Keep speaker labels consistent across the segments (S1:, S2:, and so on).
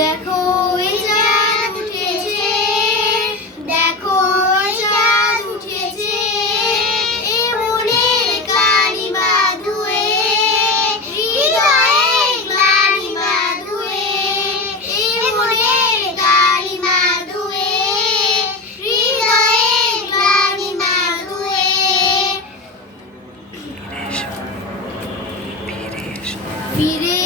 S1: দেখো চাঁদ উঠেছে। দেখো চাঁদ উঠেছে। এ মনের কালিমা ধুয়ে হৃদয়ে গ্লানিমা ধুয়ে এ মনের কালিমা ধুয়ে হৃদয়ে গ্লানিমা ধুয়ে
S2: ফিরে এসো।
S1: ফিরে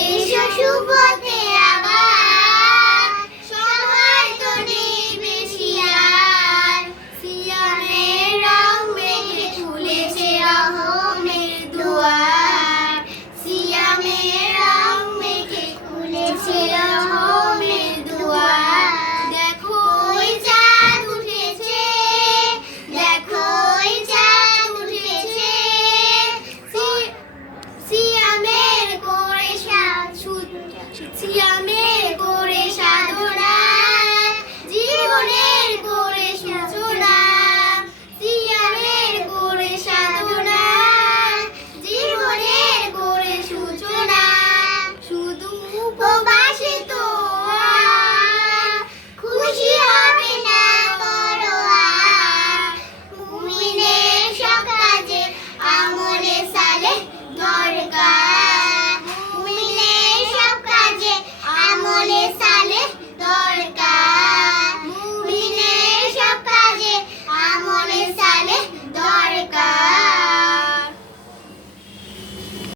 S1: ya